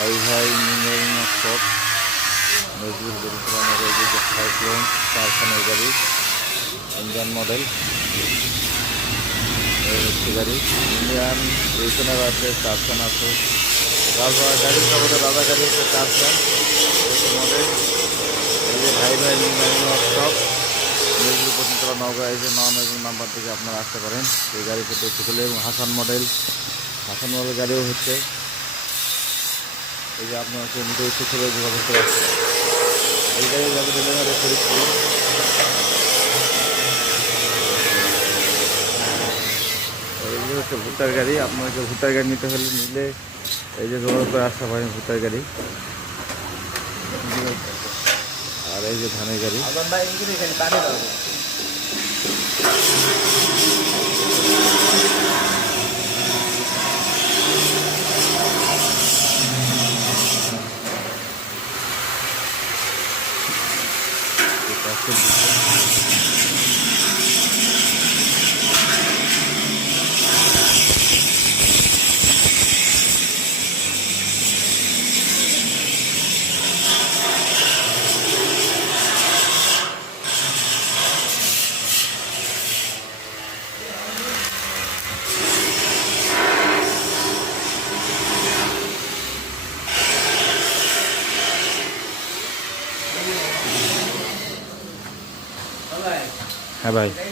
high ভাই engineering workshop Nazrul cyclone কারখানার গাড়ি ইন্ডিয়ান মডেল হচ্ছে গাড়ি ইন্ডিয়ান রিজনের আছে চারখান আছে তারপর গাড়ির সবাই দাদা গাড়ি হচ্ছে চারখান মডেল এই যে ভাই ভাই ইঞ্জিনিয়ারিং ওয়ার্কশপ নজরুল পর্যন্তরা নওগাঁ এই যে নাম্বার থেকে আপনারা আসতে পারেন এই গাড়িতে দেখতে পেলে এবং হাসান মডেল গাড়িও হচ্ছে এই যে আপনার নিতে ইচ্ছে ছিল যোগাযোগ করে আসছে এই গাড়ি যাবে ডেলিভারি ফরিদপুর এই যে হচ্ছে ভুট্টার গাড়ি আপনাকে ভুট্টার গাড়ি নিতে হলে নিলে এই যে যোগাযোগ করে আসতে পারেন ভুট্টার গাড়ি আর এই যে ধানের গাড়ি হ্যাঁ ভাই